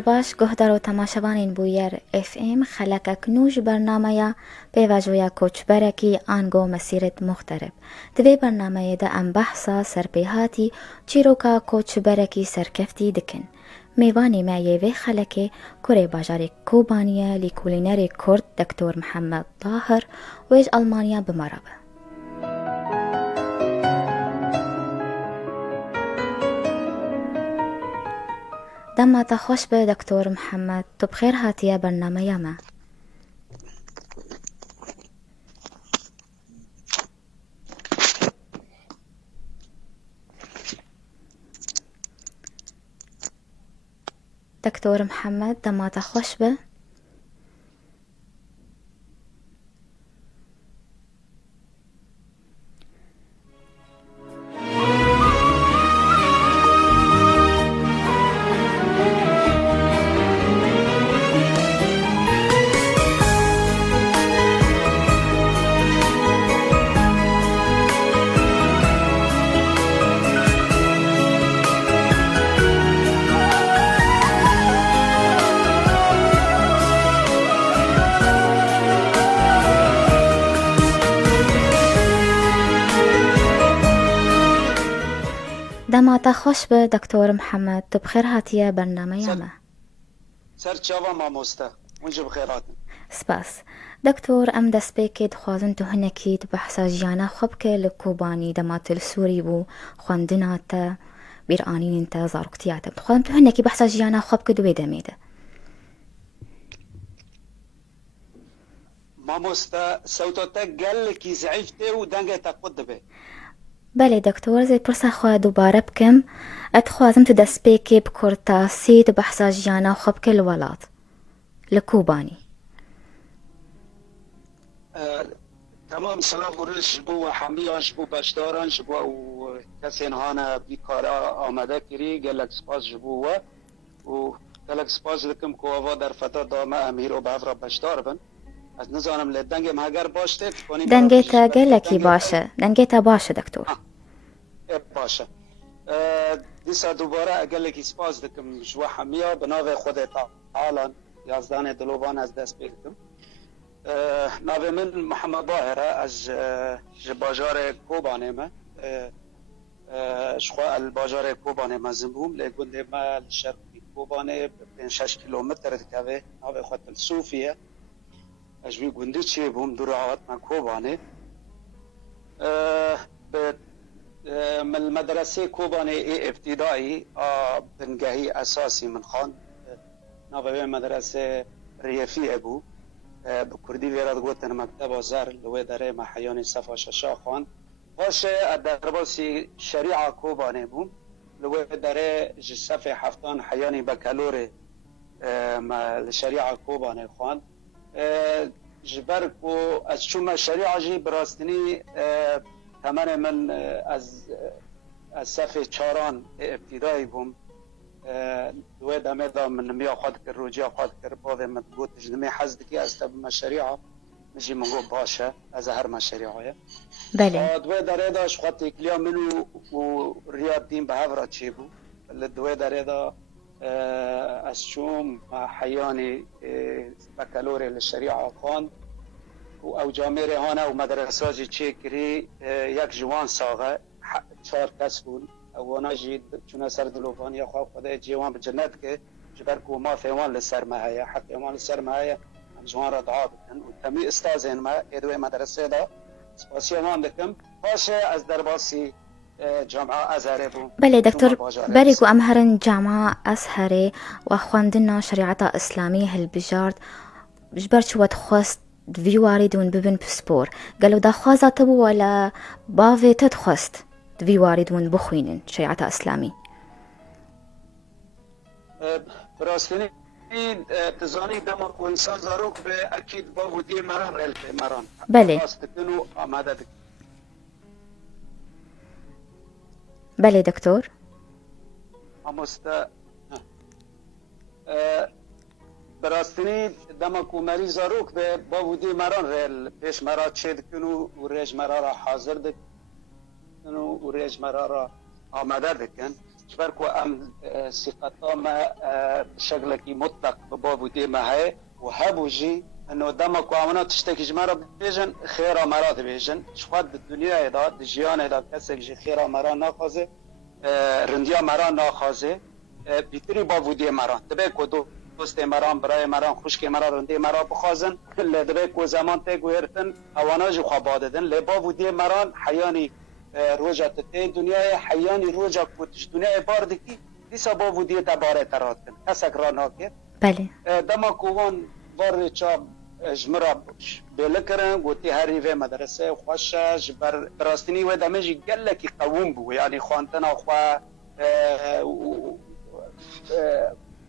باش گهدار و تماشاوانین بویر اف ام خلقک نوش برنامه پیواجویا کوچ برکی آنگو مسیرت مخترب دوی برنامه ده ام بحثا سرپیهاتی چیروکا کوچ برکی سرکفتی دکن میوانی مایوی خلقه کره باجار کوبانیا لیکولینر کرد دکتور محمد طاهر ویج آلمانیا بمرابه دما تخوش به دکتور محمد تو بخیر هاتیه برنامه ما دکتور محمد دما تخوش به دما تخوش به دکتور محمد تو بخیر هاتیه برنامه ما سر چاوا ماموستا اونجا بخیرات سپاس دکتور ام دست بکید خوازن تو هنکید بحثا جیانا خوب که لکوبانی دما تل سوری بو خواندناتا بیرانین انتا زارکتیاتا بخوازن تو هنکی بحثا جیانا خوب که دوی دمیده ماموستا صوتاتا قال لك زعفته ودنگه قد به بله دکتور زي پرسا خواه دوباره بکم اتخوازم تو دست بکی بکرتا سید بحثا جیانا خوب که الولاد لکوبانی تمام سلام ورش بو حمیاش بو بشدارانش بو و کسی هانا بیکارا آمده کری گلک سپاس جبو و گلک سپاس لکم که آوا در فتا دامه امیر و بفرا بشدار بن از نزانم لدنگم هگر باشته دنگیتا گلکی باشه دنگیتا باشه دکتور باشه دیسا دوباره گلکی سپاس دکم جوا حمیا بناو خود تعالی یازدان دلوبان از دست بگم ناو من محمد باهره از باجار کوبانه ما شخوا الباجار کوبانه ما زنبوم لگنده ما شرقی کوبانه 5-6 کیلومتر دکوه ناو خود الصوفیه اجوی گنده چیه بوم دور عوات ما کوبانه من المدرسه کوبانه ابتدایی بنگهی اساسی من خان ناو مدرسه ریفی ابو بکردی ویراد گوتن مکتب آزار لوی داره محیان صفا ششا خان باشه درباسی شریعه کوبانه بوم لوی داره جسف هفتان حیانی بکالور شریعه کوبانه خان جبر کو از چون شریعه جی براستنی تمام من از صف چاران ابتدایی بوم دوی دمه دا من نمیا خود کر روجیا خود کر باوی من گوت جنمی حزد کی از تب مشریعه مجی منگو باشه از هر مشریعه بله دوی داره داش خود تکلیا منو و ریاد دین به هفرا چی بو دوی داره دا از شوم حیانی بکالور للشریعه خان او جامعه هانا و مدرسه جی چی کری یک جوان ساغه 4 کس بون وانا جي چون سر دلوفان يا خو خدای جوان بجنت که جبر کو ما فيوان للسرمايه حق يوان للسرمايه جوان رضعاب و تمي استاذين ما ادوي مدرسه دا سپاسي وان دكم باشه از درباسي جامعه ازهر بو بله دکتر بریگو امهرن جامعه ازهر و خواندنا شریعت اسلامی هل بجارد جبر چوت خواست دویواری دون ببن بسپور قالوا دا خوازات بو ولا باوي تدخست دوی واردون بخوینن شریعت اسلامی براستنی تزانی دما کو انسان زاروک به اکید با ودی مران رل مران بله راستنو آماده بله دکتور امستا براستنی دما کو مریض زاروک به با ودی مران رل پیش مرا چید کنو و رج مرا را حاضر دک و ریج مرا را آماده دکن جبر کو ام صفتا ما بشكل كي مطلق ببابو دي ما هي وهبو جي انه دما کو امنا تشتكي جمرة بيجن خيرا مراد بيجن شخوات الدنيا دا دجيان دا كسك جي خيرا مرا ناخذه رندیا مرا ناخذه بیتری بابو دی مرا دبه کو دوست مرا برای مرا خوشک مرا رندی مرا بخوازن لدبه کو زمان ته گورتن اواناج خو باددن لبابو دی مرا حیانی روجات ته دنیای حیانی روجا کوتش دنیای باردکی دیسا بابو دی تباره تراتن کسک را ناکه بله دما کوان بار چا جمرا بلکرن گوتی هری و مدرسه خوش جبر راستنی و دمجی گلکی قوم بو یعنی خوانتنا خو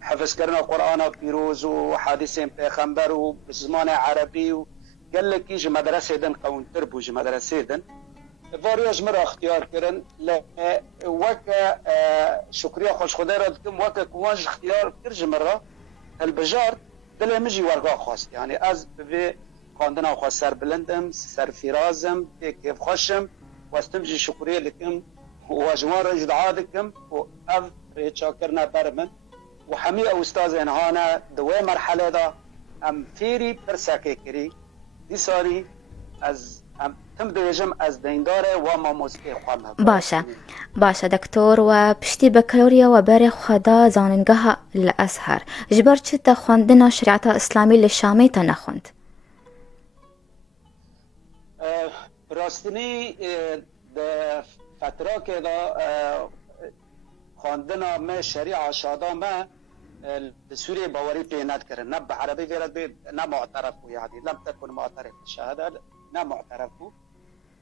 حفظ کردن قرآن پیروز و حادث پیغمبر و زمان عربی و گلکی ج مدرسه دن قوانتر بو ج مدرسه دن واریاج مرا اختیار کردن وک شکریه خوش خدا را دکم وک کوانج اختیار کرد مرا البجار دل مجی ورگا خواست یعنی از به خواندن خواست سر بلندم سر فیرازم کیف خوشم واستم جی شکریه لکم و جمار دعا دکم و اف ریچا کرنا برمن و همه استاد انهانا دوی مرحله دا ام فیری پرسکه کری دی ساری از تم دویجم از دینداره و ما موسیقی خوام باشه دکتور و پشتی بکالوریا و بر خدا زاننگاه الازهر جبر چه تا خواندن شریعت اسلامی لشامی تا نخوند راستنی فتره که دا خواندن ما شریعه شادا ما سوریه باوری پیند کرد نه به عربی ویرد بید نه معترفو یعنی لم تکن معترف شهاده نه معترفو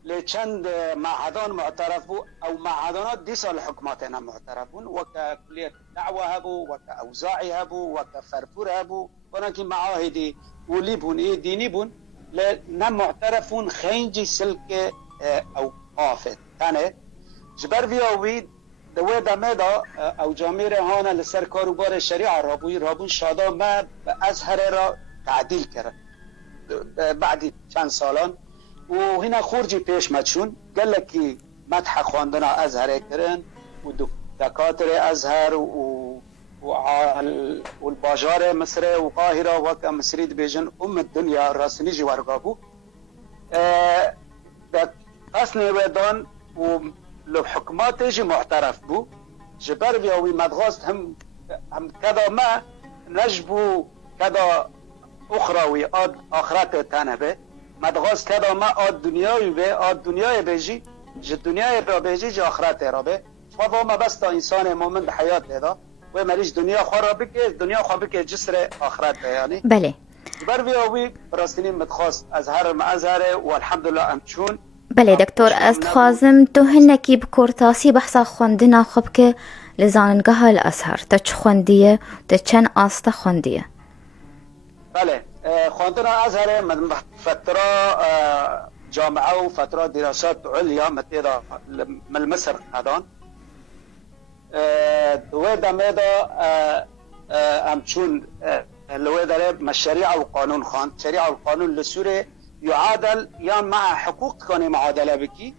لچند معهدان معترفو او معهدانات دی سال حکمات نه معترفون وکا کلیت دعوه هبو وکا اوزاعی هبو وکا فرفور هبو ونکی معاهدی ولی بون ای دینی بون نه معترفون خینجی سلک او قافت تانه جبر ویاوی دوی دمه دا او جامعه هانا لسر کاروبار شریعه رابون شادا ما به ازهر را تعدیل کرد بعد چند سالان و هنا خورجی پیش مدشون گلکی مدح خواندن ازهر کرن و دکاتر ازهر و الباجار مصر و قاهره و مصرید بیجن الدنیا راسنی جوارگابو اصنی ودان و لو حکماتش معترف بو جبر بیاوی مدغاست هم کدا ما نجبو کدا اخروی آد آخرت تنبه مدغاست کدا ما آد دنیای به آد دنیای بجی ج دنیای را بجی ج آخرت را به و ما بس تا انسان مومن به حیات دا و مریج دنیا خراب بکه دنیا خواب بکه جسر آخرت یعنی بله جبر بیاوی راستنی مدغاست ازهر و الحمدلله امچون بله دکتور از خوازم تو هنکی بکورتاسی بحثا خوندنا خوب که لزاننگاه الازهر تا چه خوندیه تا چند آستا خوندیه بله خوندنا ازهر من فترة جامعه و فترة دراسات عليا متيدا من مصر هدان ويدا ميدا امچون لويدا مشاريع وقانون خان شريعه وقانون لسوري يعادل يا مع حقوق كاني معادله بكي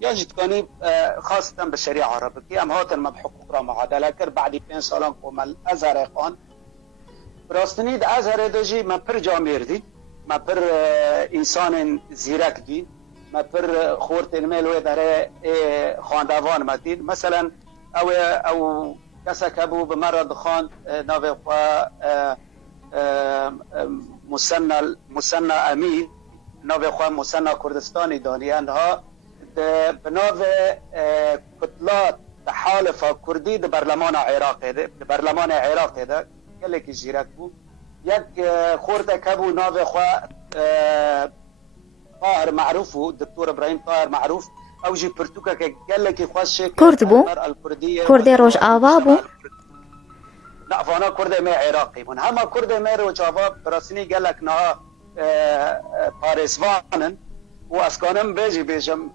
يا جد كاني خاصه بالشريعه العربيه ام هاتن ما بحقوق را معادله كر بعد 5 سالان قوم الازهر قان راستني الازهر دجي ما پر جامير دي ما پر انسان زيرك دي ما پر خورت الميل ودره خواندوان مدين مثلا او كسك ابو بمرض خان ناوي مسنى امين ناوی خواه مسنى کردستانی دانیان ها به ناو کتلات تحالف کردی در برلمان عراق ده برلمان عراق ده کلی که جیرک بود یک خورده کبو ناوی خواه طاهر معروف دکتور ابراهیم طاهر معروف او جی پرتوکا که کلی که خواه شکل کرد بو؟ کرده روش آوا بو؟ نه فانا کرده می عراقی بون همه کرده می روش آوا براسینی گلک نه پارسوانن و اسکانم بیجم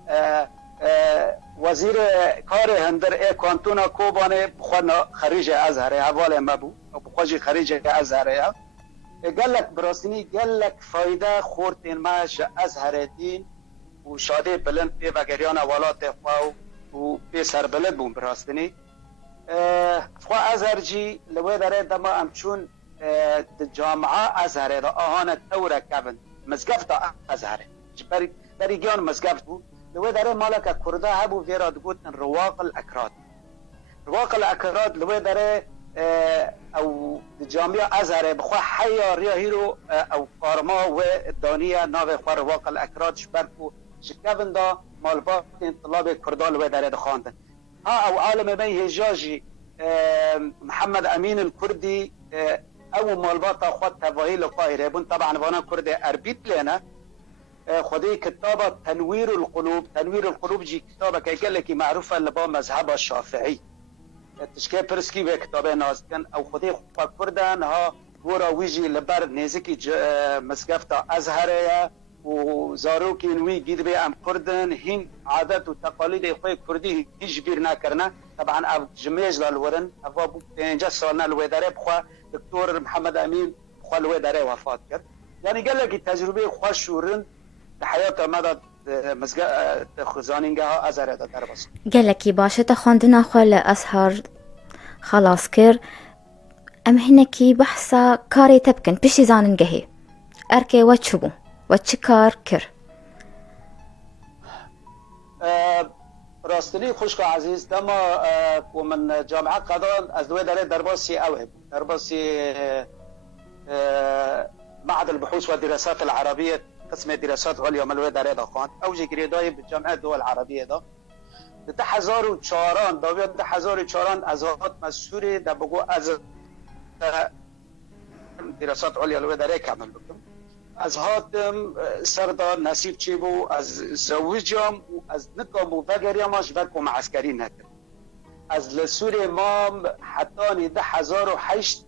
وزیر کار هندر کانتونا کوبانه بخوانا خریج ازهره حوال مبو بخواجی خریج ازهره گلک براسینی گلک فایده خورتین ماش ازهره دین و شاده بلند پی وگریان والات خواه و پی سر بلد بون براسینی خوا ازرجی لوی داره دما امچون جامعه ازهره دا آهان تورا کبن مزگفت ازهره بری گیان مزگفت بود لوی داره مالک کرده هبو ویرا دگوتن رواق الاکراد رواق الاکراد لوی داره او جامعه ازهره بخوا حیا ریا هیرو او کارما و دانیه ناوی خواه رواق الاکراد شبرکو شکبن دا مالبات انطلاب کرده لوی داره دخواندن ها او عالم بی هجاجی محمد امین الكردي او مالباطا خود تواهی لقاهره بون طبعا وانا كرد اربيت لنا خدي كتابة تنوير القلوب جي كتابة كي لك معروفة لبا مذهب الشافعي تشكي برسكي و كتابة نازكن او خدي خود كردن ها ورا ويجي لبر نيزكي مسقفتا ازهره و زاروكي نوي جيد بي ام كردن هين عادات و تقاليد خوي كردي هيج بير ناكرنا طبعا اب جميج لالورن ابو 5 سالنا الواداره بخوا دكتور محمد امين بخوا الواداره وفات کرد يعني قال لك تجربه خوش شورن حياته مدى مزگا خزانینگاه ازهره در باس قال لك باشه تخوندنا خل اسهر خلاص كر ام هنكي بحثا كاري تبكن بشي زاننگهي اركي وچبو وچكار كر راستنی خوشک عزیز دما و من جامعه قدان از دوی داره درباسی اوهب درباسی معهد البحوث والدراسات العربية قسم دراسات عليا ملوي داره داخان اوجي گریدای بجامعه دول العربية دا ده 1004 داویت 1004 ازهات مسئولی ده بگو از دراسات عليا لوی داره کامل بکن از هاتم سردار نصیب چی بو از زوجم و از نکام و وگریاماش برکم عسکری نکرد از لسور مام حتی 1008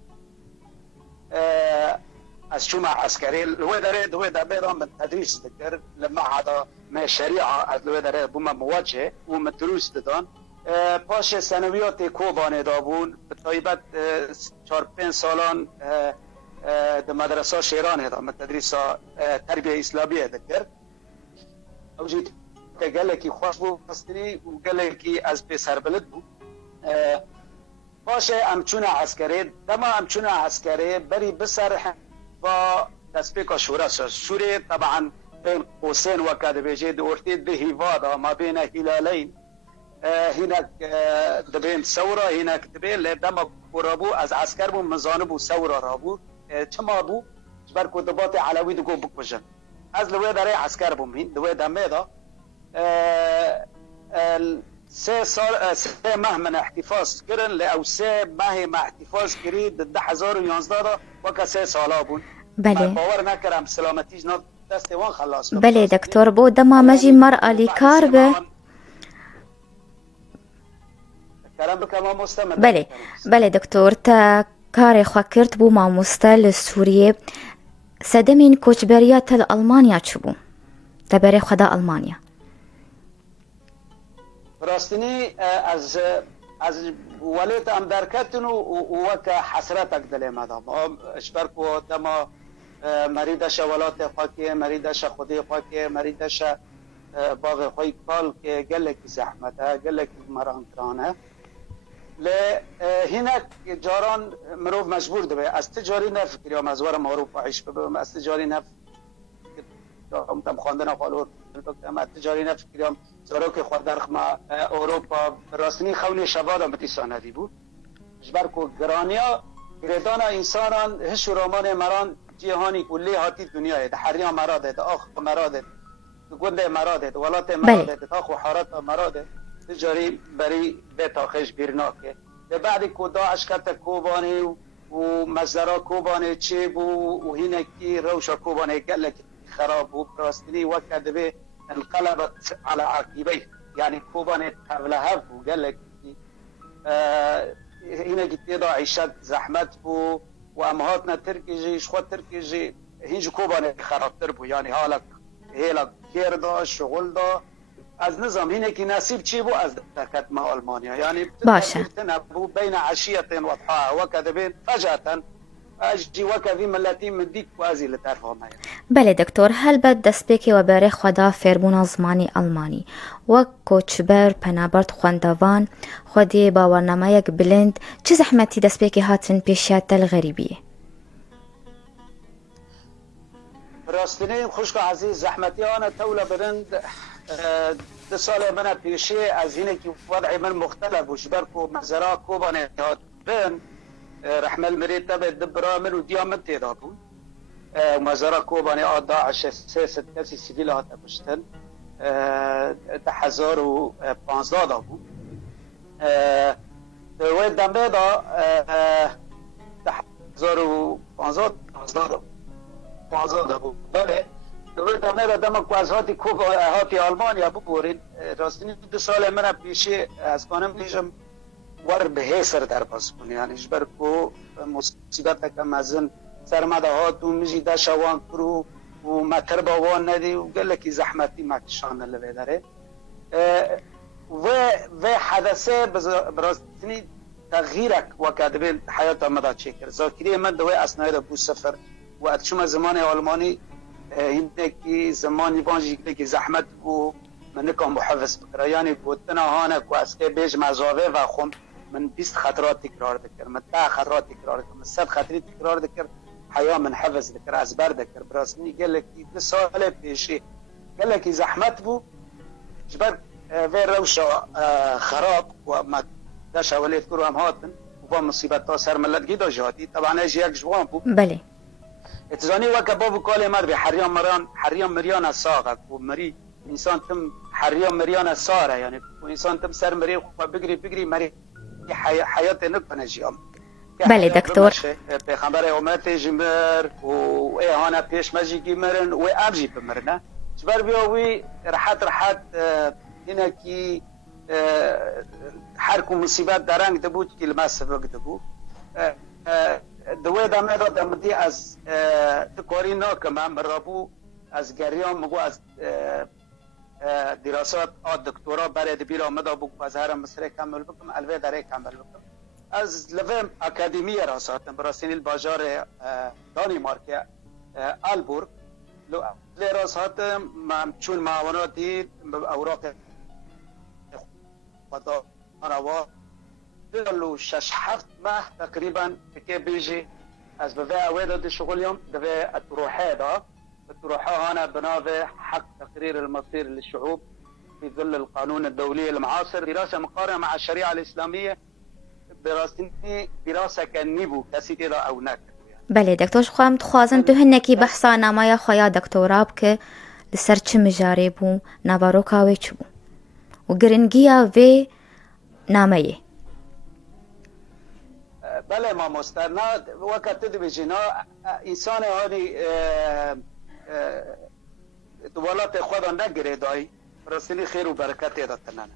از شما عسکری لوی داره دوی دا بیرام من تدریس دکر لما عدا ما شریعه از لوی داره بوما مواجه و من دروس دادن پاش سنویات کوبانه دابون به طایبت 4-5 سالان در مدرسه شیران هدام تدریس تربیه اسلامیه دکر اوجی گلکی خوش بود مستری و گلکی از پسر بلد بود باشه امچون عسکری دما امچون عسکری بری بسر با تسبیق شورا سوره طبعا بین قوسین وکد بیجه دورتی ده هیوادا ما بین هلالین هناك دبين ثورة هناك دبين لدما برابو از عسكر بو مزانبو ثورة رابو چما بو بركو دبات علوي دگو بکشن از لوی داره عسكر بو مين لوی دمه دا 3 ماه من احتفاظ کرن لأو 3 ماه ما احتفاظ کرید ده 1011 دا وكا 3 سالا بون بله باور نکرم سلامتیش نا دست وان خلاص بله دكتور بو دما مجي مرأة لكار به بله دکتر تا کار خواکرت بو ما مستل سوریه سدمین کوچبریا تل آلمانیا چو بو تبری خدا آلمانیا راستنی از ولیت ام درکتن و وک حسرتک دل مدام اشبرکو دما مریدش ولات خاکی مریدش خودی خاکی مریدش باغ خوی کال که گلک زحمته گلک مران کرانه ل هناك جاران مروف مجبور دبي از تجاری نفکر یا مزوار معروف عیش ببم از تجاری نفکر هم خواندن فالور از تجاری نفکر یا زارو که خود درخ ما اروپا راستنی خونی شباد هم بتیسانه دی بود جبرکو گرانیا گردان انسانان هش رامان مران جهانی کلی هاتی دنیای ده حریا مراده ده آخ مراده ده گنده مراده ده ولات مراده ده تاخو حارت مراده تجاری بری به تاخش بیرناکه به بعد که داعش کت کوبانی و مزدرا کوبانی چه بو و هینکی روشا کوبانی گلک خراب و پراستنی وکد به انقلبت على عقیبه یعنی کوبانی تبلهف و گلک هینکی تیدا عیشت زحمت بو و امهاتنا ترکیجی شخوت ترکیجی هینج کوبانی خرابتر بو یعنی حالا هیلا کیر دا شغل دا از نظام هینه که نصیب چی بو از درکت ما آلمانیا یعنی باشه بین عشیت و ضحاها وکذا بین فجأة اجي وكذي ملتي مديك وازي لتعرفها معي. بله دکتۆر هەلبەت دەستپێکی وە بەرەی خۆدا فێربوونە زمانی ئەڵمانی وەک کۆچبەر پەنابەرد خوێندەوان خودی باوەڕنامەیەک بلند چ زەحمەتی دەستپێکی هاتن پێشیات تەل غەریبیە. راستني خوشك عزيز زحمتي انا تولى برند ده سال من پیشه از اینه که وضعی من مختلف و شبرکو مزرا کوبانه بن رحمل مريت تبع دبرا من وديامت تيدا بود مزرا کوبانه داعش سه کسی سیویل هات کشتن ده 1015 دا بود و دنبه دا ده 1015 دا بود. بله دوباره دمه دم کوازهاتی کوب هاتی آلمانیا ببورین راستنی 2 سال من پیشه از خانم میشم ور به هسر در پاس کنی یعنی جبر کو مصیبت کم ازن سرمده هاتو میجی دا شوان کرو و متر باوان ندی و گله کی زحمتی مکشان لبه داره و حدثه براستنی تغییرک وکادبین حیات مدا چکر ذاکری من دوی اسنای دا بو سفر و اتشم زمان آلمانی اینه که زمانی بانجی که زحمت و من کام محافظ بکره یعنی بودنا هانک و از که بیج مزاوه و خون من 20 خطرات تکرار دکر من 10 خطرات تکرار دکر من 100 خطری تکرار دکر حیا من حفظ دکر از بر دکر براسنی گله که 2 سال پیشی گله که زحمت بو جبر و روشا خراب و ما داشت ولید کرو هم هاتن و با مصیبت تا سر ملت گیدا جاتی طبعا ایش یک جوان بو بله اتزانی وقت بابو کالی مر به حریان مریان از ساقه و مری انسان تم حریان مریان از ساره یعنی انسان تم سر مری و بگری مری حیات نکنه جیام. بله دکتور. پیغمبر امت جمر و ایهانا پیش مجی کی مرن و ابجی بمرنه جبر بیاوی راحت اینه کی هر کو مصیبت درنگ دبود که لما سبق دبود دوی دامه را دمدی از تکاری ناکم هم مرابو از گریان مگو از دراسات دکتورا برای دبیر آمده بگو از هر مصره کامل بکم الوه داره کامل بکم از لویم اکادمی را ساتم براسین الباجار دانمارک آلبورگ را ساتم چون معاوناتی اوراق خدا روا لو 6-7 ماه تقريبا كي بيجي از بفا اويدا دي شغلهم دفا التروحة هنا بناء حق تقرير المصير للشعوب في ظل القانون الدولي المعاصر دراسة مقارنة مع الشريعة الإسلامية دراسة كنيبو كسي تيدا او نك. بله دکتور خواهم تخوازن تو هنکی بحثا نامایا خویا دکتوراب که لسر چه مجاری بو نبارو کاوی چه بو و گرنگیا و نامایه. بله ما مسترنا وقت تدبی جنا انسان هانی دولات خدا نگره دایی رسلی خیر و برکت دادتنانه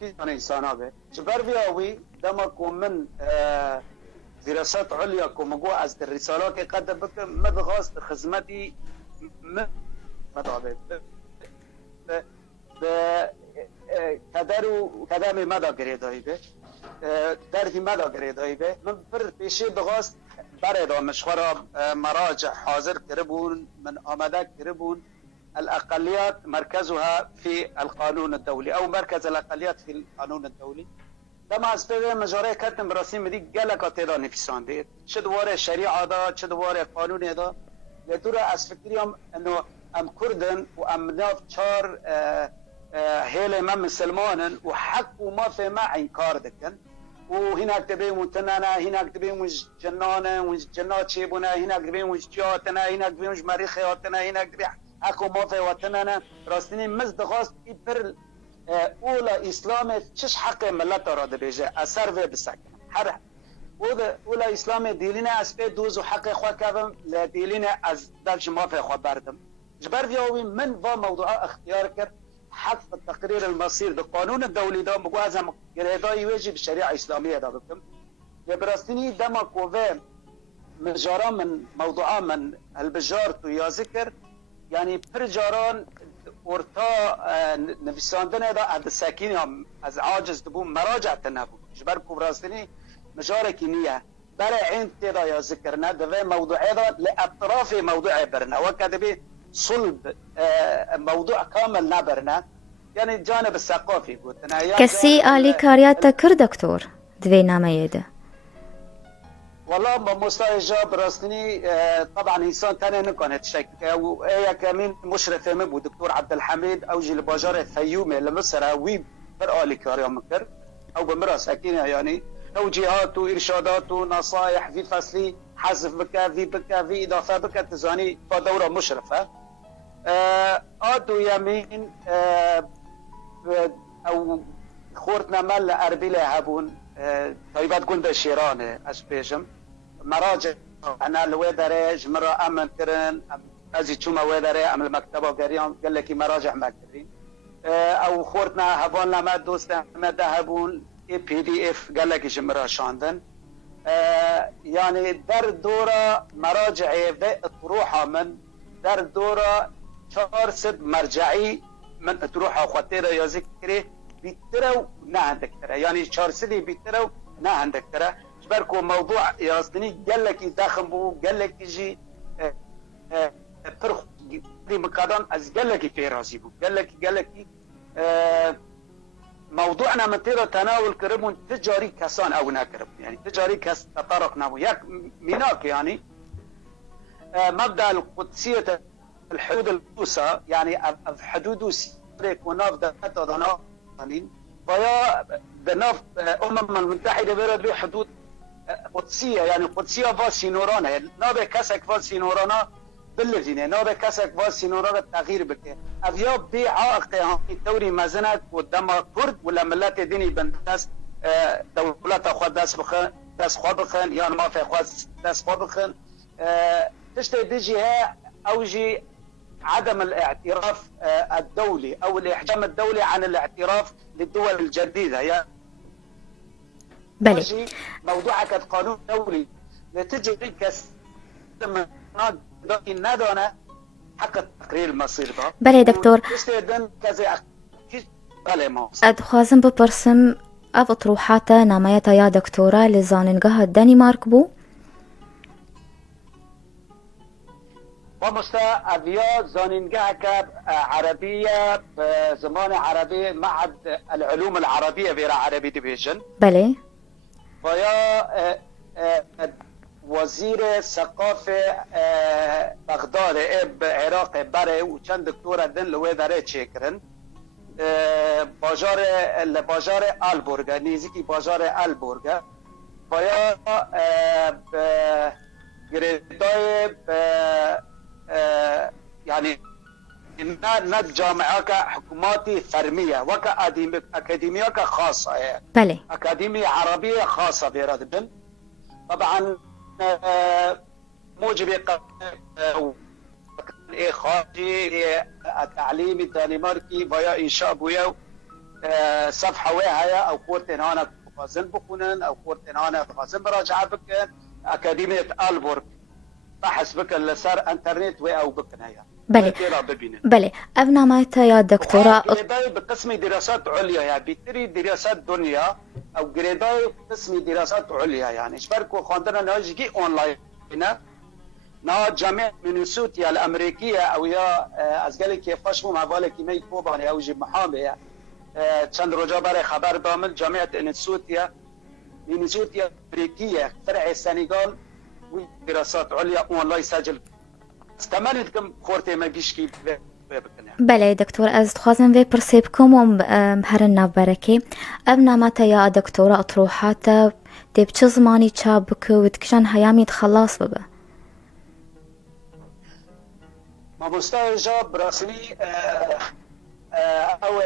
كيف انسان به جبر بیاوی دما کو من دراسات عليا کو مگو از الرسالات که قد بك مدغاست خدمتي مدابه کدام مدا گریدایی به درکی مدا گریدایی به من پر پیشی بغاست برای مشورا مراجع حاضر کربون من آمده کربون الأقليات مركزها في القانون الدولي أو مركز الأقليات في القانون الدولي لما أسبوع مجاري كتن براسيم دي جالك تيدا نفسان دي شدوار الشريعة دا شدوار القانون دا لتورا أسفكريهم أنه أم كردن وأم ناف شار هيل ما مسلمان وحق وما في ما إنكار دكن وهناك تبين تنانا هناك تبين جنانا وجنات شيبنا هناك تبين جاتنا هناك تبين مريخياتنا هناك تبين اكو ما في وطننا راستني مزد خواست بر اولا اسلام چش حق ملت را ده بيجه اثر و بسكن هر اولا اسلام ديلنا اس به دوز حق خو كبم لا ديلنا از درج ما في خو بردم جبر فيوي من و موضوع اختيار كر حق تقرير المصير ده قانون الدولي ده مجازم جريدا يواجب الشريعه الاسلاميه ده بكم براستني دما كوفه مجارا من موضوع من البجار تو يا ذكر يعني برجاران ورتا نفساندن دا از سکین از عاجز دبون مراجع تنبون جبر کبراستنی مجاره کی نیه برای عین تیدا یا ذکرنا دوی موضوعی دا لأطراف موضوع برنا وكذا صلب موضوع كامل نبرنا يعني جانب الثقافي قلتنا كسي آلي كاريات كر دكتور دوي نامه يده والله مستوى جاب راستني طبعا انسان تاني نكون تشك وهي كمين مشرف مبو دكتور عبد الحميد اوجي الباجار الفيومي لمصر وي برالي كاريا مكر او بمراس اكيد يعني توجيهات وارشادات ونصائح في فصلي حذف بك في اضافه بك تزاني دوره مشرفه ادو يمين او خورتنا مال اربيله هابون طيبات قند شيران اسبيجم مراجع انا الويدرج مره امن كرن ازي تشوما ويدري ام المكتبه قريان قال لك مراجع مكتبين او خورتنا هبون لما دوست ما ذهبون PDF قال لك جمرة شاندن يعني در دورة مراجع تروحها من در دورة شارسد مرجعي من تروحها خطيرة يا ذكري بيترو نا عندك ترى يعني شارسدي بيترو نا عندك ترى شبركو موضوع ياسدني قال لك يدخن بو قال لك يجي فرخ مكادان از قال لك في راسي بو قال لك موضوعنا متيرة تناول كربون تجاري كسان او نكرب يعني تجاري كس تطرق نبو ياك ميناك يعني مبدأ القدسية الحدود القدسة يعني حدود سيرك وناف دهتا دهنا فيا بناف المتحدة بيرد بي حدود قدسية يعني قدسية فاسينورانا نابه كسك فاسينورانا بالذين نابه كسك فاسينورانا التغيير بك أبيا بي عائق الدوري مازنك قدام كرد ولا ملات ديني بندس دولات أخوات داس خوا بخن يعني ما في أخوات داس خوا بخن تشتي ديجيها أوجي عدم الاعتراف الدولي أو الإحجام الدولي عن الاعتراف للدول الجديدة يعني بله موضوعك قانون دولي لتجي كس ندانه حق التقرير المصير ده بله دكتور ادخوازم بپرسم اف اطروحات ناميتا يا دكتورة لزاننگاه الدنمارك بو ومستا أبيا زاننگاه عربية بزمان عربي معهد العلوم العربية بيرا عربي ديفيجن بله ويا وزير ثقافة بغداد اب عراق بره و چند دکتور دن لوی داره چکرن باجار آلبورگا نیزیکی باجار آلبورگا ویا گریدای يعني نه جامعه که حکوماتی فرمیه و که اکادمیه که خاصه بله اکادمی عربیه خاصه بیرد بن طبعا موجب خارجي التعليم الدنماركي ويا انشاء بويا صفحه وهي او قورتين انا فازن بكونن او قورتين انا فازن مراجعه بك اكاديميه آلبورغ بحث بك لسار انترنت او بكن هي بله بله ابناميتا يا دكتورة جريداي بقسم دراسات عليا يعني بيتري دراسات دنيا او جريداي قسم دراسات عليا يعني شبركو خاندنا ناجي اونلاين نا جامعة مينيسوتا الامريكيه او يا ازقالي كيف فاشمو مع كيمي كوباني او جي محامي چند روزا برای خبر دامل جامعة مينيسوتا الامريكيه فرع السنغال ودراسات عليا اونلاين سجل استمرت كم خورتي ما جيشكي بله دكتور از خوازم وی پرسیبکم و هرنا برکی ابنامتا یا دكتورة اطروحات ديب چه زمانی چاب بکو ودکشان هیامید خلاص ببه ما مستوى جاب رسمي او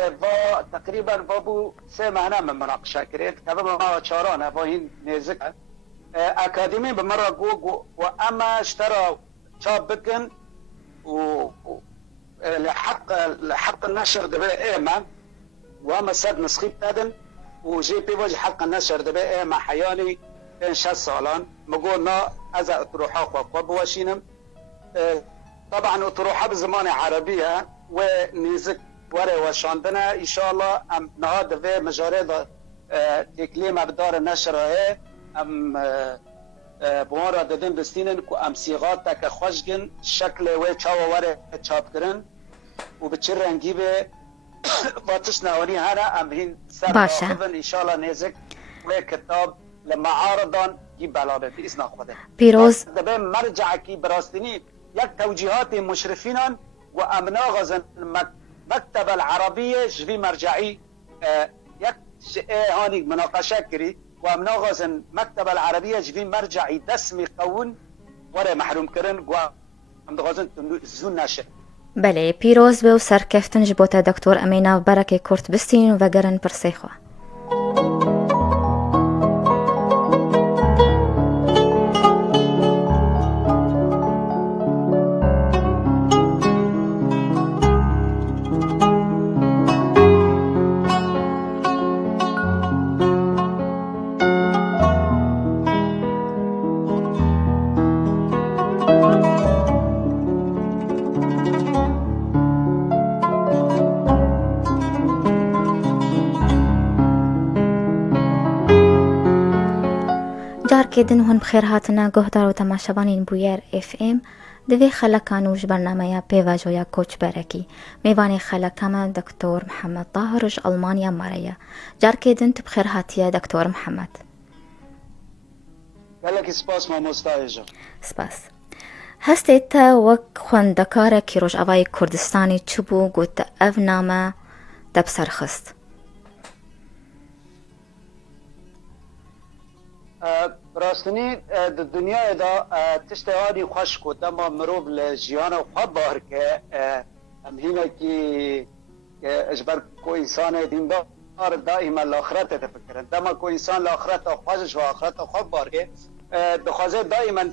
تقريبا بابو سمعنا من مناقشه كريت كذا ما شارانا باين نزك اكاديمي بمره جو واما اشترى شاب بكن و لحق النشر دبا ايما واما سد نسخيب تادن وجي بي وجه حق النشر دبا ايما حياني بين شاس سالان مقولنا ازا اطروحا خواب واشينم طبعا اطروحا بزمان عربية ونيزك وري وشاندنا ان شاء الله ام نهاد في مجاريد تكليم بدار النشر هي ام بوان را دادن بستینن که امسیغات تا که خوشگن شکل و چاواره چاپ کرن و به چه رنگی به واتش نوانی هنه امهین سر آخوون انشاءالله نزک و کتاب لمعارضان کی بلابه بإذن خدا پیروز دبه مرجع کی براستنی یک توجیهات مشرفینان و امنا غزن مکتب العربیه جوی مرجعی یک هانی مناقشه کری و امنا غزن مکتب العربیه جوی مرجعی دسمی قون وره محروم کرن و امنا غزن زون نشه. بله پیروز به و سرکفتن جبوتا دکتور امینا برکه کرد بستین و گرن پرسیخوا. کدن هون بخیر هاتنا گهدار و تماشابانین بویر اف ام دوی خلکانوش برنامه پیواجویا کوچ برکی میوانی خلکام دکتور محمد طاهرج آلمانیا ماریا جار کدن تو بخیر هاتیا دکتور محمد. بلکی سپاس ما مستایجا. سپاس. هستی تا وک خوندکار کی روش اوای کردستانی چوبو گوت او نامه دبسر خست. براستنی دنیا دا تشتهادی خوش کود اما مروب لجیان خواب بار که همینه که اجبر کو انسان دیندار دائما لاخرت تفکرن دما کو انسان لاخرت خوشش و آخرت خواب بار که دخوازه دائما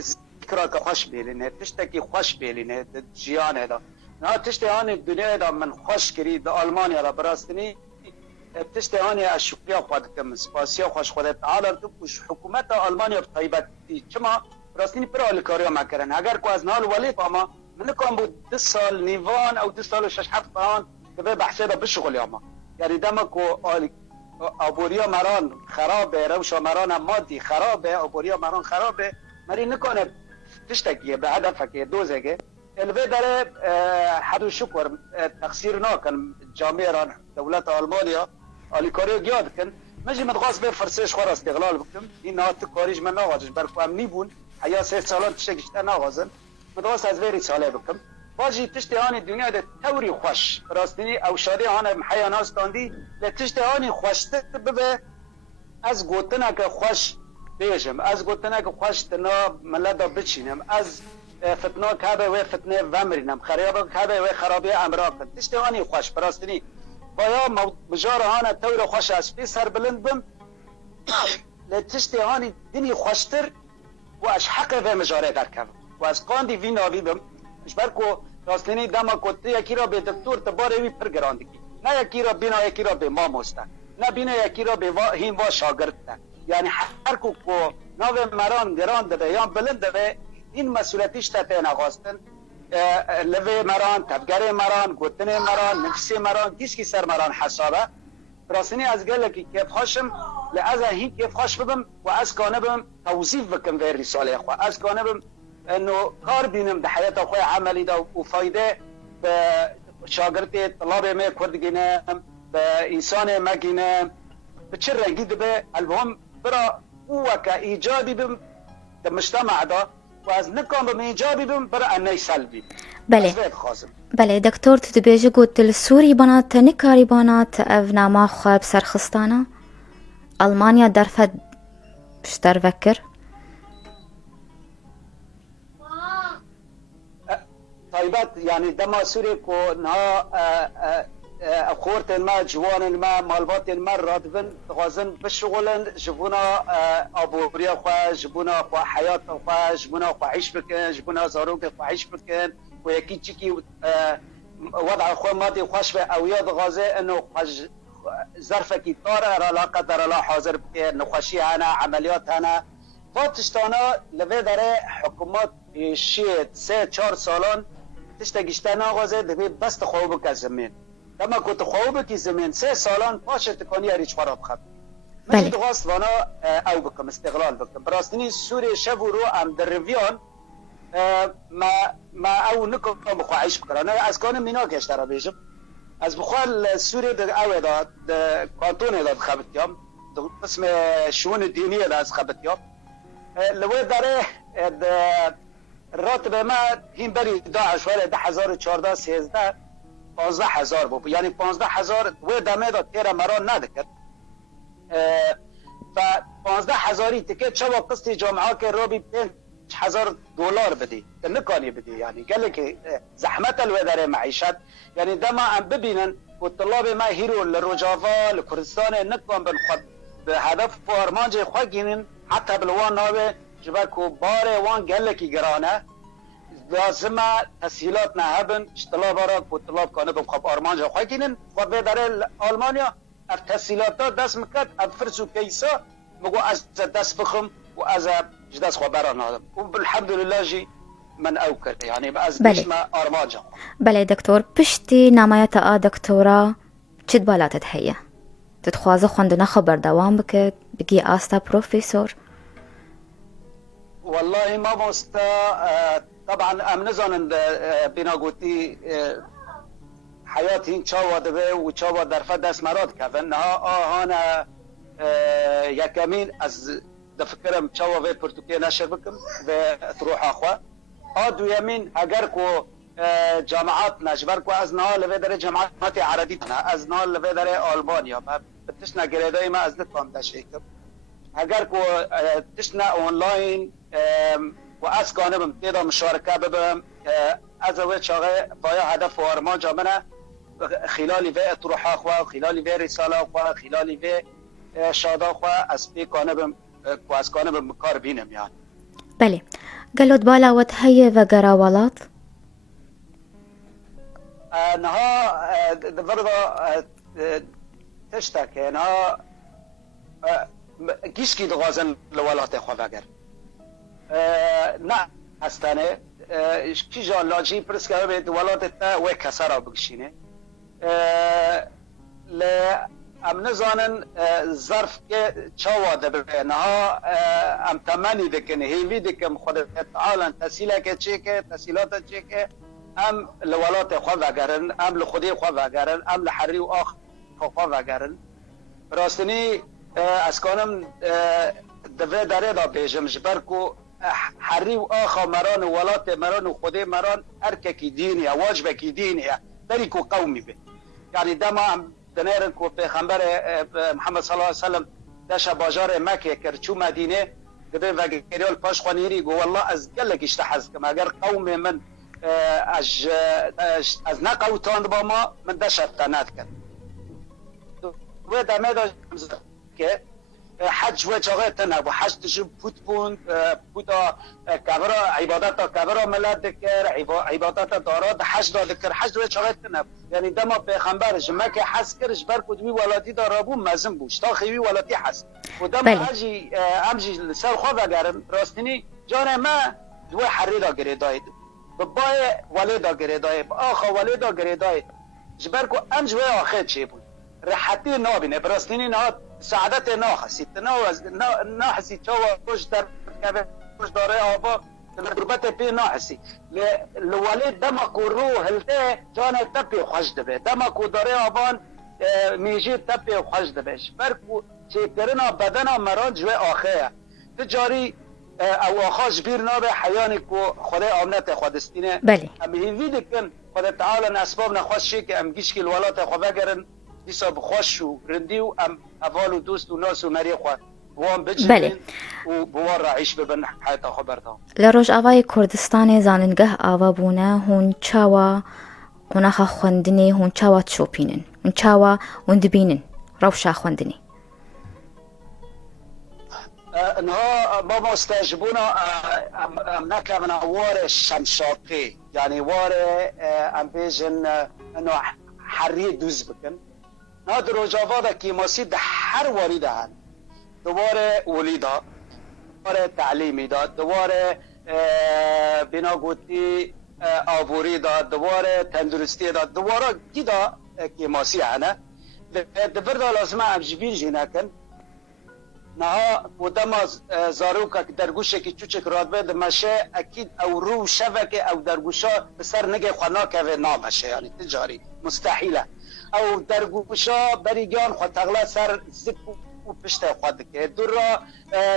ذکر که خوش بیلینه تشتکی خوش بیلینه جیان دا نه تشتهان دنیا دا من خوش کری دا آلمانیا دا براستنی تشتهانی اشکریا خود کم سپاسیا خوش خودت تعالی تو کش حکومت آلمانیا بطیبتی چما راستینی پر آلکاریا مکرن اگر کو از نال ولی پاما من کام بود 2 سال نیوان او 2 سال و 6 هفت پاهان که به بحثه دا بشغل یاما یعنی دما کو آبوریا مران خرابه روشا مران مادی خرابه آبوریا مران خرابه مری نکنه تشتکیه به هدفکه دوزگه الوی داره حدو شکر تقصیر ناکن جامعه ران دولت آلمانیا آلیکاری گیاد کن مجی مدغاز به فرسش خوار استقلال بکم این نهات کاریج من ناغازش برکو هم نیبون حیا 3 سالان تشتکشتر ناغازن مدغاز از ویری ساله بکم باجی تشتهانی دنیا ده توری خوش راستینی او شادی هانه حیا ناستاندی لتشتهانی خوشته ببه از گوتنه که خوش بیجم از گوتنه که خوش تنا ملدا بچینم از فتنه که و فتنه ومرینم خراب که و خرابی امراق تشتهانی خوش براستنی بایا مجارهانه طور خوش از پی سر بلند بم لتشتهانی دنی خوشتر و اش حق و مجاره درکم و از قاندی وی ناوی بم اش برکو راستنی دما کتی یکی را به دکتور تباره وی پرگراندگی نه یکی را بینا یکی را به ما مستن نه بینا یکی را به هین و شاگرد ده یعنی هر کو ناو مران گراند به یا بلند به این مسئولیتیش تا نخواستن لوی مران تفگر مران گوتن مران نفس مران کسی سر مران حسابه راستنی از گله که کیف خوشم لازم هی کیف خوش ببم و از کانبم توصیف بکم به رساله خو از کانبم انه کار بینم ده حیات خو عملی ده و فایده به شاگرد طلاب ما کردگینم به انسان ما گینم به چه رنگی ده البهم برا قوه ایجابی بم ده مجتمع ده و از نکام به ایجابی بم برا انای سلبی بله دکتور تو دبیجه گوت السوری بنات نکاری بنات او نما خواب سرخستانه ألمانيا درفت بشتر فكر طيبات يعني دما سوري كو نا خورت الماء جوان الماء مالبات الماء رادفن غازن بشغلن جبونا ابو بريا خوا جبونا خوا حياه خوا جبونا خوا عيش بكن جبونا زاروك خوا عيش بكن ويكي تشكي وضع خوا مادي خوش او ياد غازه انه ظرفك طار لا قدر الله حاضر بكن نخوشي انا عمليات انا فاتشتانا لبه داره حکومت شید 3-4 سالان تشتگیشتن آغازه دبه بست خوابه که زمین اما کت خوابه که زمین 3 سالان پاشت کنی ریچ خراب خب بله. دواست وانا او بکم استقلال بکم براستنی سوری شب رو ام در رویان ما او نکم بخوا عیش بکرم از کانم مینا کشتر بیشم از بخوال سوری در او داد کانتون داد خبتیام قسم شؤون دینی داد از خبتیام لوی داره راتب ما هین بری داعش ولی 1014 13 15000 بود یعنی 15000 و دمه داد تیرا مران ندکرد و 15000 تکه چوا قسطی جامعه که رو بی $5000 بدی که نکانی بدی یعنی گله که زحمت الوداره معیشت یعنی دما ام ببینن و طلاب ما هیرو لروجافا لکردستان نکان بالخط به هدف و ارمانج خواه گینن حتی بلوان ناوه جبکو بار وان گله کی گرانه لازم تسهیلات نهبن اشتلاب را و طلاب کانه بخواب ارمانج خواه گینن و به داره آلمانیا اف تسهیلات دست مکد اف فرسو کیسا مگو از دست بخم و از جداس خبران هذا والحمد لله جي من اوكل يعني باز ما ارماجه. بله دکتور پشتی نمایت دکتورا چت بالاتت هيا تتخوازه خوندنا خبر دوام بكت بقي آستا بروفيسور. والله ما مستا طبعا ام نزان بنا قوتي حياتي ان شاء الله و درفه دست مراد کردن هانا یکمین از دفکرم چاوا و پرتوکی نشر بکم و تروح اخوا آدو یمین اگر کو جامعات نجبر کو از نال و در جامعات عربی از نال و در آلمانیا ما تشنا گریدای ما از نتام تشریکم اگر کو تشنا آنلاین و از کانم تیدا مشارکه ببم از اول چاقه بایا هدف و ارمان جامنه خلالی و تروح اخوا خلالی و رساله اخوا خلالی و شادا خوا از بی کانم و از کانم کار بینم یعنی. بله قالوا بالا وتهيا وقراولات انها برضه تشتكي انها كيشكي دغازن لولات خو بگر نه هستانه کی جان لاجی پرسکا به ولات تا و کسرا بگشینه ل ام نزانن ظرف که چاوا ده نها ام تمنی دکن هیوی دکم خود تعالی تسهیل که چه که تسهیلات چه که ام لولات خو وگرن ام لخودی خو وگرن ام لحری و آخ خو وگرن راستنی از کانم دوی داره دا بیجم جبر کو حری و آخ مران ولات مران و خودی مران ارککی دینی واجب کی دینی دری کو قومی به یعنی دما دنیرن کو پیغمبر محمد صلی الله علیه و سلم داش بازار مکه کرچو مدینه دبه وگریال پاش خونیری گو والله از گلک اشتحز کم اگر قوم من از نقوتاند با ما من داش تنات کرد و دمه دا که حج و چاقه تنب و حج تشو پوت پوتا کبرا عبادتا کبرا ملت دکر عبادتا داراد حج دا دکر حج و چاقه تنب یعنی دما پیغمبرش مکه حج کرش بر کدوی ولاتی دارابون مزم بوش تا خیوی ولاتی حج و دما امجی لسر خواه بگرم راستینی جان ما دوی حری دا گریداید ببای ولی دا گریداید آخا ولی دا گریداید جبر کو امج و آخر چه بود راحتی نابینه براستینی نه سعادت ناحسی ناحسی چوا خوش در خوش داره آبا غربت پی ناحسی لولید دما کو روح هلته جان تپی خوش دبه دما کو داره آبان میجی تپی خوش دبه بر کو چیکرنا بدنا مران جو آخه تجاری او آخاش بیر نابه حیانی کو خدا آمنت خودستینه بله ام هیوی دکن خدا تعالی اسباب نخواست شی که ام گیش که الولات خو بگرن دیسا بخوش و رندی و ام اول و دوست و ناس و مری خو وان بجن و بوار رعیش ببن حیاتا خبرتا لروج آوای کردستان زاننگه آوا بونه هون چاوا قناخ خوندنی هون چاوا تشوپینن هون چاوا وندبینن روشا خوندنی انها ما مستجبونا ام نکمنا وار شمشاقی یعنی وار ام بیجن انو حری دوز بکن نا در رجاوادا کیماسی ده هر واری دهن دوباره ولیدا دوباره تعلیمی داد دوباره بنا گوتی آبوری داد دوباره تندرستی داد دوباره کی دا کیماسی هنه دبردا لازمه امجبیر جی نکن نها بودم از زاروکا که درگوشه که چوچک رادبه دمشه اکید او رو شبکه او درگوشا بسر نگه خوانا که نامشه یعنی تجاری مستحیله او درگوشا بریگان خود تغلا سر زک و پشت خود که دور را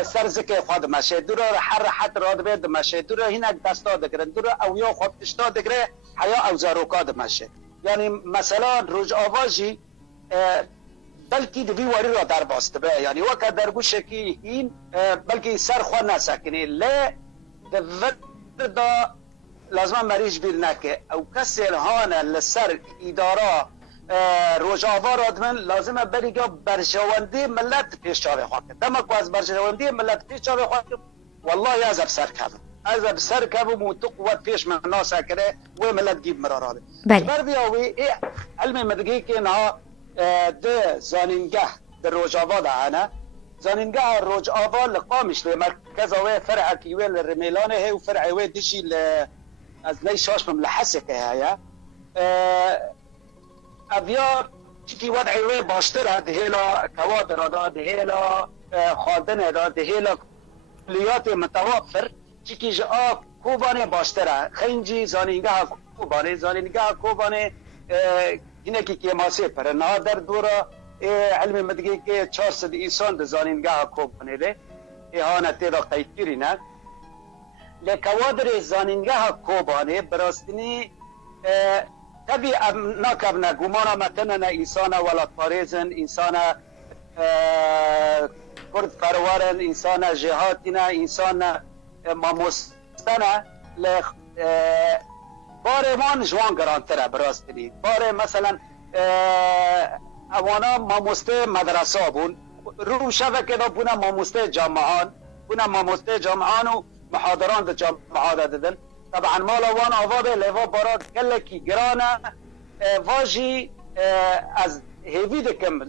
سر زک خود مشه دور را حر حت رادبه دمشه دور را هینک دستا دگرن دور را او یا خود پشتا دگره حیا او زاروکا دمشه یعنی مثلا روز آواجی بلکی دوی واری را در باسته به یعنی وقت در گوشه که این بلکی سر خواه نسکنه لی دور دا لازم مریج بیر نکه او کسی هانه لسر اداره روجاوا رادمن لازمه بریگا برجوانده ملت پیش چاوه خواه که دمکو از برجوانده ملت پیش چاوه خواه که والله از بسر کبم از بسر کبم و تو قوت پیش من ناسا کرده و ملت گیب مراراده بر بیاوی علم مدگی که نها ده زانینگه در روجاوا ده انا زانینگه روجاوا لقامش لمرکز اوه فرع کیوه لرمیلانه هی و فرع اوه دیشی از لی شاش مملحسه که هیا اویا چیکی وضعی اوه باشتره دهیلا کوادر دا دهیلا خادنه دا دهیلا کلیات متوافر چیکی جا کوبانه باشتره خینجی زانینگه کوبانه اینه که ماسه پر نه در دوره علم مدگی که 400 انسان در زانینگاه کوبانه ده اهانت دا قیتیری نه لکوادر زانینگاه کوبانه براستنی تبی نکبنه گمانا متنن انسان ولد پاریزن انسان کرد فروارن انسان جهاتینا انسان ماموستنه باره ما جوان گرانتره براستنی باره مثلا اوانا ماموسته مدرسه بون رو شبکه دا بونه ماموسته جامعان و محاضران دا جامعات دادن طبعا مالا وان آوابه لیوا بارا کلکی گرانه واجی از هیوی دکم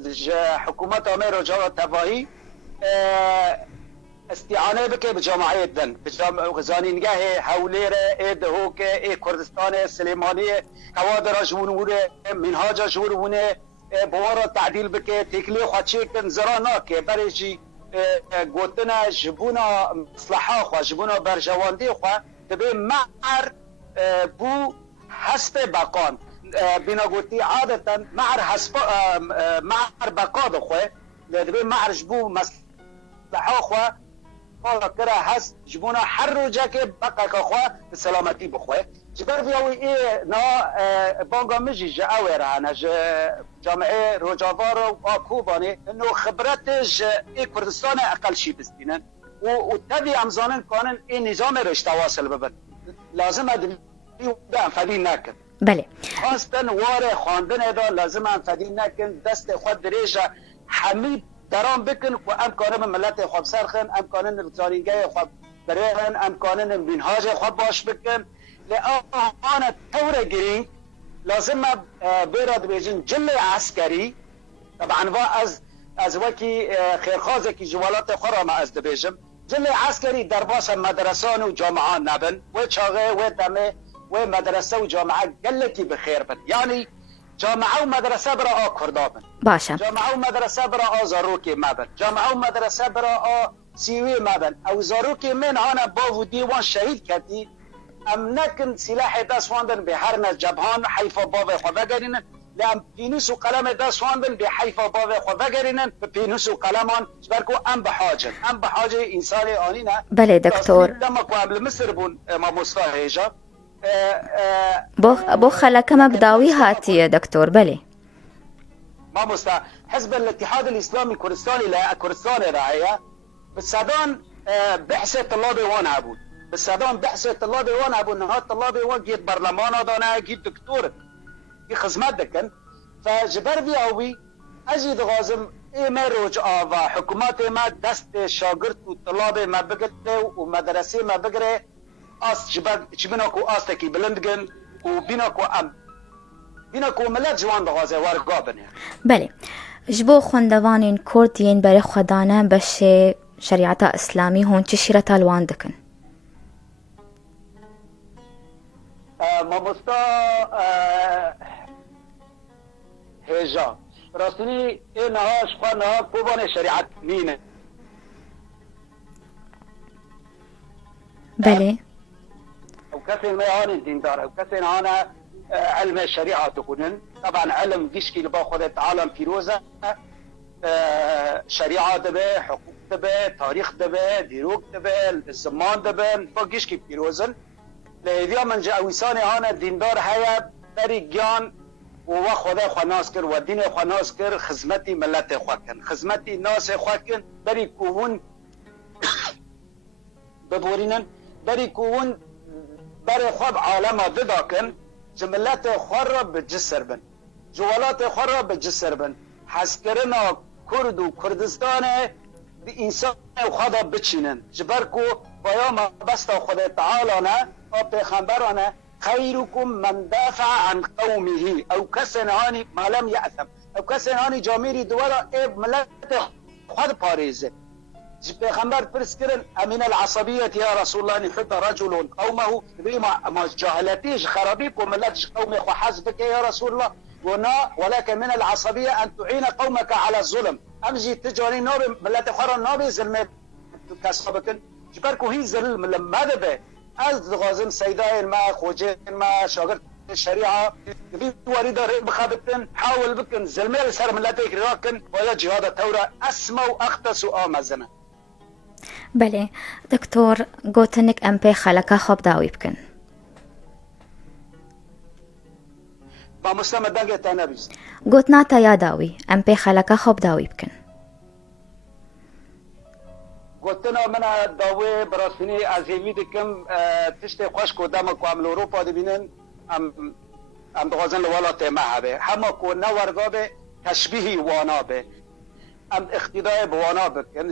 حکومت آمه رجاء تباهی استعانه بکه به جامعه دن به زانینگاه حولیره اید هوکه ای کردستان سلیمانی کوادر جورونه منهاج جورونه بوارا تعدیل بکه تکلی خواچه کن زرانا که برشی گوتنا جبونا مصلحه خواه جبونا برجواندی خواه دبی معر بو حسب بقان بینا گوتی عادتا معر بقا دخواه دبی معر جبو مصلحه خواه حالا کرا هست جبونا هر روزه که بقا که خواه به سلامتی بخواه جبر بیاوی نا بانگا مجی جا اویرانه جامعه روجاوار و کوبانه انو خبرتش ای کردستان اقل شی بستینن و تبی امزانن کانن این نظام رش تواصل ببن لازم ادمی و انفدی نکن بله خواستن واره خواندن دا لازم انفدی نکن دست خود دریجه حمید درام بکن و امکانه ملت خواب سرخن امکانه زانینگاه خواب برهن امکانه منهاج خواب باش بکن لآن طور گرینگ لازم بیراد بیجن جل عسکری طبعا و از وکی خیرخوازه که جوالات خورا ما از دبیجم جل عسکری در باس مدرسان و جامعان نبن و چاغه و دمه و مدرسه و جامعه گلکی بخیر بن یعنی جامعه و مدرسه برا کردابن باشه جامعه و مدرسه برا زاروکی مبن جامعه و مدرسه برا سیوی مبن او زاروکی من هانا باو دیوان شهید کتی ام نکن سلاح دست واندن به هر نجبهان حیفا باو خو بگرینن لام پینوس و قلم دست واندن به حیفا باو خو بگرینن به پینوس و قلمان برکو ام بحاجه انسان آنینا بله دکتور لما کو قبل مصر بون ما مستاهجا بو خلکم بداوی هاتیه دکتور بله ما مستا حزب الاتحاد الاسلامي كردستاني لا كردستان راعيه بالسودان بحث طلاب وان عبود بالسودان بحث طلاب وان عبود نهار طلاب وان جيت برلمان دانا جيت دكتور في خدمات دكن فجبر بياوي اجي غازم اي ما رجع وحكومات ما دست شاگرد وطلاب ما بقته ومدرسه ما بقره اس جبر جبناكو استكي بلندگن وبيناكو ام بيناكو ملت جوان دغازه ورقابنه بله جبو خوندوانین کردین برای خدانه بشه شریعت اسلامی هون چه شیرت الوان دکن ما مستا هجا راستنی این نهاش خواه نها کوبان شریعت نینه بله او كسي ما هون الدين دار او كسي هون علم الشريعه تكونن طبعا علم جيشكي اللي باخذ عالم فيروزه شريعه دبه حقوق دبه تاريخ دبه ديروك دبه الزمان دبه باجيشكي فيروزن لذا من جاء وساني هون الدين دار هيا بري جان و خدا خناس کر و دین خناس کر خدمتی ملت خواکن خدمتی ناس خواکن بری کوون ببورینن بری کوون بری خواب عالم دداکن جملت خور به جسر بن جوالات خور به جسر بن حسکرنا کرد و کردستان انسان خدا بچینن جبرکو پیام بست خدا تعالی نه و پیغمبرانه خيركم من دافع عن قومه او كسناني ما لم يأثم او كسناني جاميري دولا ايب ملت خد باريزه پیغمبر پرس کرن امین العصبیت یا رسول الله نحب رجل قومه بما جاهلتيش خرابيك وملتش قومي خو حسبك يا رسول الله ولكن من العصبية ان تعين قومك على الظلم امجي تجاري نور ملت خرا نابي ظلمت كسبكن جبركو هي ظلم لما دبه از غازم سيداي ما خوجين ما شاغر الشريعه في وريده بخابتن حاول بكن زلمه سر ملتك راكن ولا جهاد الثوره اسمو اختصو امزنا بله دکتور گوتنک ام پی خلکا خواب داوی بکن با مسلم دنگه تنبیز گوتنا تا یا داوی ام پی خلکا خواب داوی بکن گوتنا من داوی براسینی عزیمی دکم تشت خوش کدام کو عمل اروپا دبینن ام دغازن لولات ما هبه همه کو نورگا به تشبیهی وانا به ام اقتدای بوانا بکن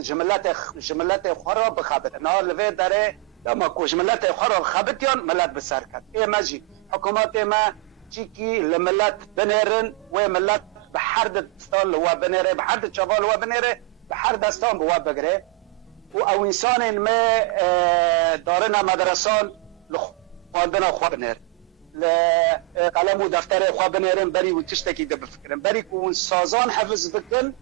جملت خورا بخابت نهار لوی داره اما کو جملت خورا خابتیان ملت بسر کرد ای مجی حکومت ما چیکی لملت بنیرن و ملت بحر دستان لوا بنیره بحر دچوال لوا بنیره بحر دستان بوا بگره و او انسان ما دارنا مدرسان لخواندنا خواه بنیر قلم و دفتر خواه بنیرن بری و تشتکی ده بفکرن بری که سازان حفظ بکن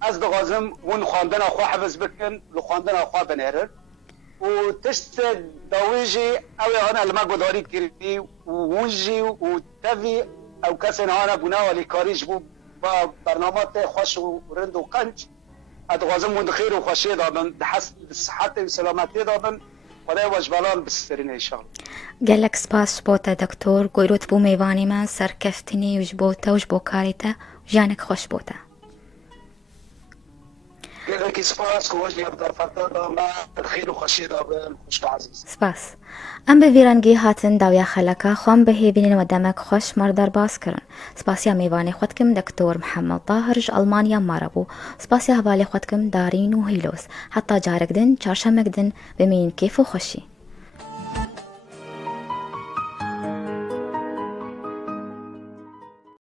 از دغازم ون خواندن خواه حفظ بکن لخواندن خواه بنیرن و تشت داویجی اوی هانا لما گداری کردی و ونجی و تفی او کسی هانا بنا ولی کاریج بو با برنامات خوش و رند و قنج ادغازم ون خیر و خوشی دابن دحس صحت و سلامتی دابن خدای وجبالان بسرین انشاءالله گلک سپاس بوتا دکتور گویروت بو میوانی من سرکفتنی وجبوتا وجبو کاریتا جانک خوش بوتا گلک سپاس خوشی بدر فتادا ما خیر و خوشی دابن خوش عزیز سپاس ام به ویرانگی هاتن داویا خلکا خوام به هیوینین و دمک خوش مردر باز کرن سپاسیا میوانی خودکم دکتور محمد طاهرج المانیا ماربو سپاسیا حوالی خودکم دارین و هیلوس حتی جارک دن چارشمک دن بمین کیف و خوشی